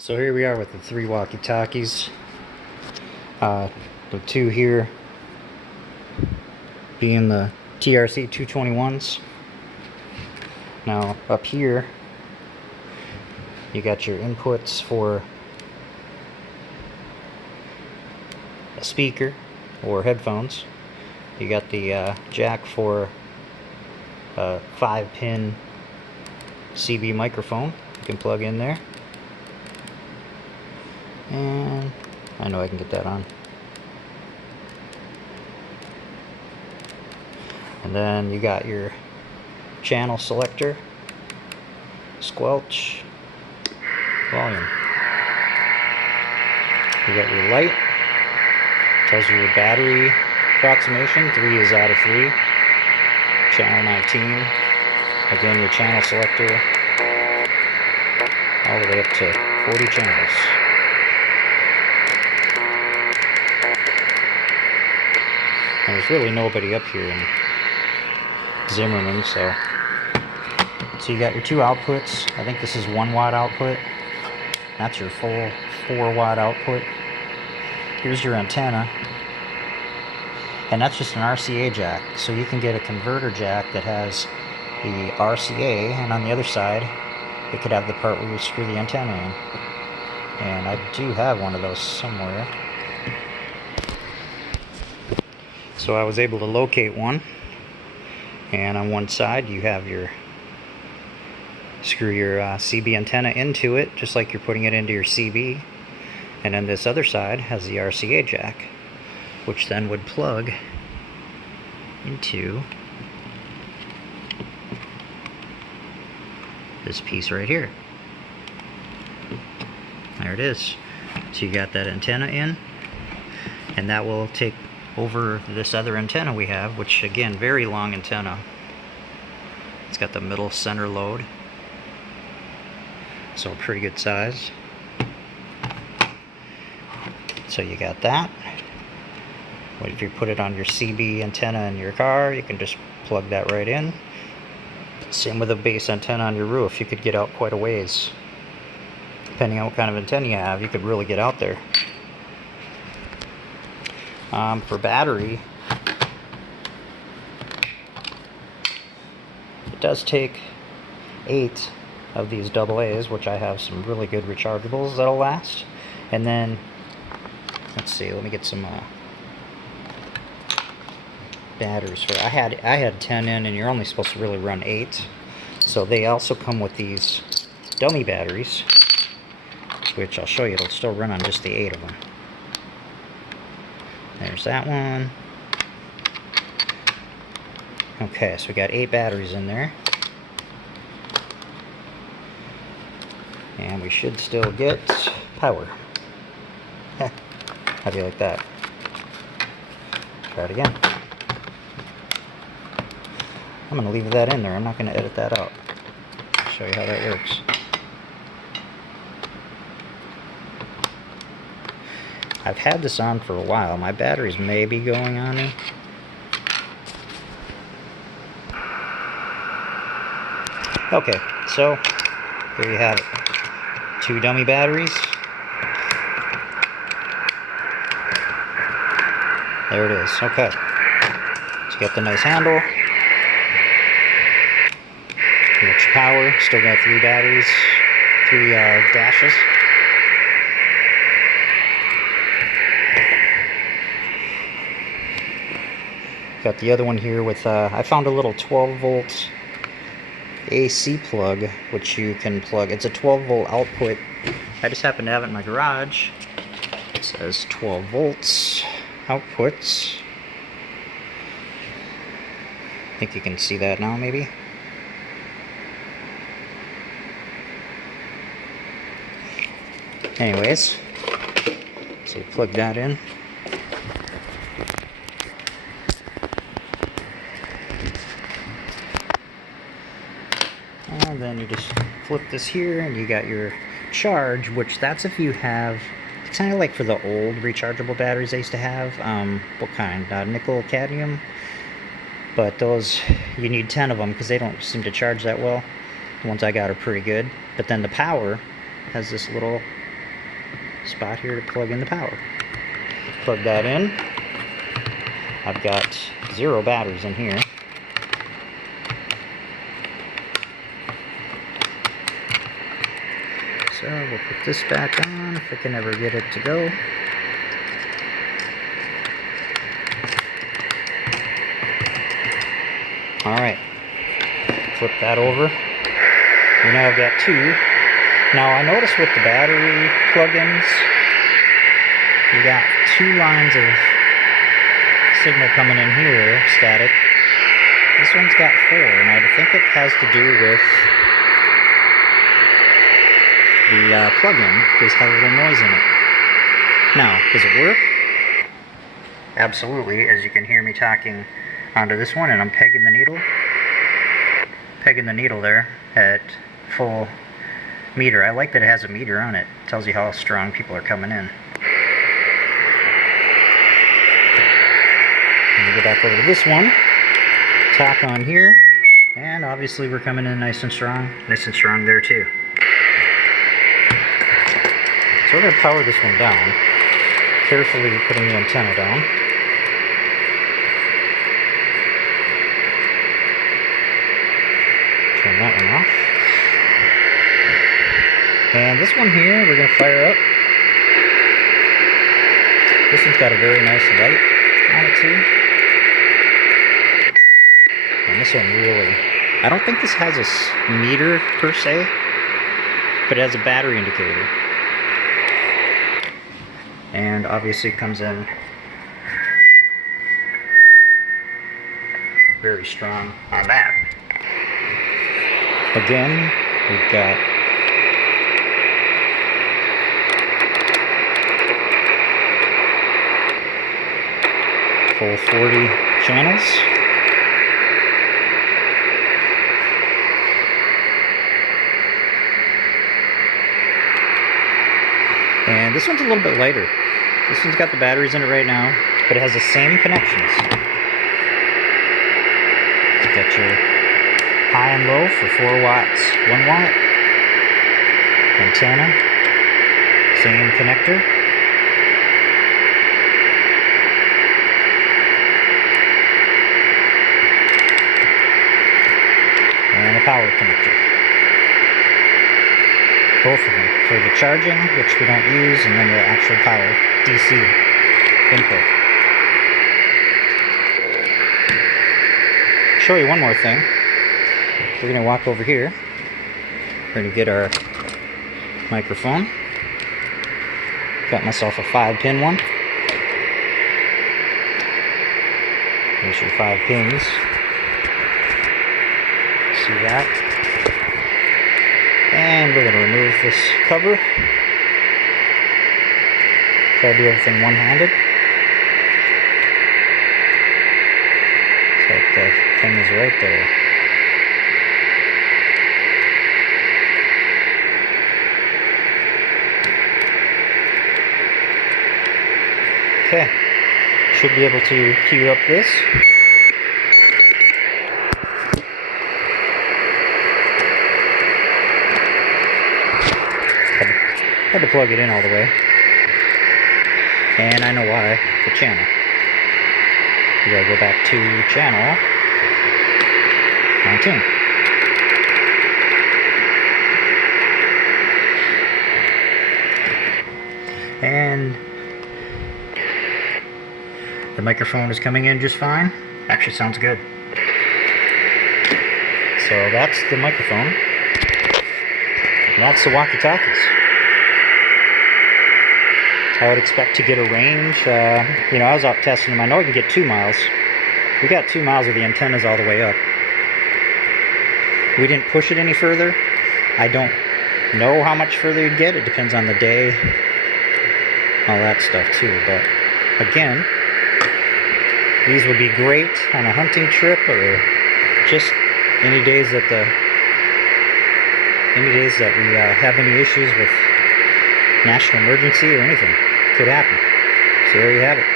So here we are with the 3 Walkie Talkies. The 2 here being the Trc-221s. Now up here you got your inputs for a speaker or headphones. You got the jack for a 5-pin CB microphone you can plug in there. And I know I can get that on. And then you got your channel selector, squelch, volume. You got your light, tells you your battery approximation, 3 is out of 3. Channel 19, again your channel selector, all the way up to 40 channels. And there's really nobody up here in Zimmerman, so you got your 2 outputs. I think this is 1 watt output. That's your full 4 watt output. Here's your antenna, and that's just an RCA jack. So you can get a converter jack that has the RCA, and on the other side it could have the part where you screw the antenna in. And I do have one of those somewhere. So I was able to locate one, and on one side you have your screw your CB antenna into it, just like you're putting it into your CB, and then this other side has the RCA jack, which then would plug into this piece right here. There it is. So you got that antenna in, and that will take over this other antenna we have, which again, very long antenna. It's got the middle center load, so pretty good size. So you got that. Well, if you put it on your CB antenna in your car, you can just plug that right in. Same with a base antenna on your roof. You could get out quite a ways. Depending on what kind of antenna you have, you could really get out there. For battery, it does take 8 of these AA's, which I have some really good rechargeables that'll last. And then, let's see, let me get some batteries for it. I had 10 in, and you're only supposed to really run 8. So they also come with these dummy batteries, which I'll show you. It'll still run on just the 8 of them. There's that one. Okay, so we got 8 batteries in there. And we should still get power. How do you like that? Try it again. I'm going to leave that in there. I'm not going to edit that out. I'll show you how that works. I've had this on for a while. My batteries may be going on me. Okay, so here you have it. 2 dummy batteries. There it is. Okay. So you got the nice handle. You got your power. Still got 3 batteries. 3 dashes. Got the other one here with, I found a little 12-volt AC plug, which you can plug. It's a 12-volt output. I just happen to have it in my garage. It says 12 volts outputs. I think you can see that now, maybe. Anyways, so you plug that in. And then you just flip this here, and you got your charge, which that's if you have, it's kind of like for the old rechargeable batteries I used to have. What kind? Nickel cadmium. But those, you need 10 of them because they don't seem to charge that well. The ones I got are pretty good. But then the power has this little spot here to plug in the power. Plug that in. I've got 0 batteries in here. So we'll put this back on if I can ever get it to go. Alright, flip that over. And now I've got 2. Now I noticed with the battery plug-ins, you got 2 lines of signal coming in here, static. This one's got 4, and I think it has to do with the plug-in. Just has a little noise in it. Now, does it work? Absolutely, as you can hear me talking onto this one, and I'm pegging the needle there at full meter. I like that it has a meter on it. It tells you how strong people are coming in. Let me go back over to this one, tack on here, and obviously we're coming in nice and strong there too. So we're going to power this one down, carefully putting the antenna down. Turn that one off. And this one here, we're going to fire up. This one's got a very nice light on it too. And this one really, I don't think this has a meter per se, but it has a battery indicator. And obviously it comes in very strong on that. Again, we've got full 40 channels. And this one's a little bit lighter. This one's got the batteries in it right now, but it has the same connections. You've got your high and low for 4 watts, 1 watt. Antenna, same connector. And a power connector. Both of them for the charging, which we don't use, and then the actual power, DC input. Show you one more thing. We're going to walk over here. We're going to get our microphone. Got myself a 5-pin one. There's your 5 pins. See that? And we're going to remove this cover. Try to do everything one-handed. So the thing is right there. Okay. Should be able to cue up this. Had to plug it in all the way. And I know why. The channel. We gotta go back to channel 19. And the microphone is coming in just fine. Actually sounds good. So that's the microphone. And that's the Walkie Talkies. I would expect to get a range. You know, I was out testing them. I know I can get 2 miles. We got 2 miles with the antennas all the way up. We didn't push it any further. I don't know how much further you'd get. It depends on the day. All that stuff too. But again, these would be great on a hunting trip or just any days that we have any issues with national emergency or anything. Could happen. So there you have it.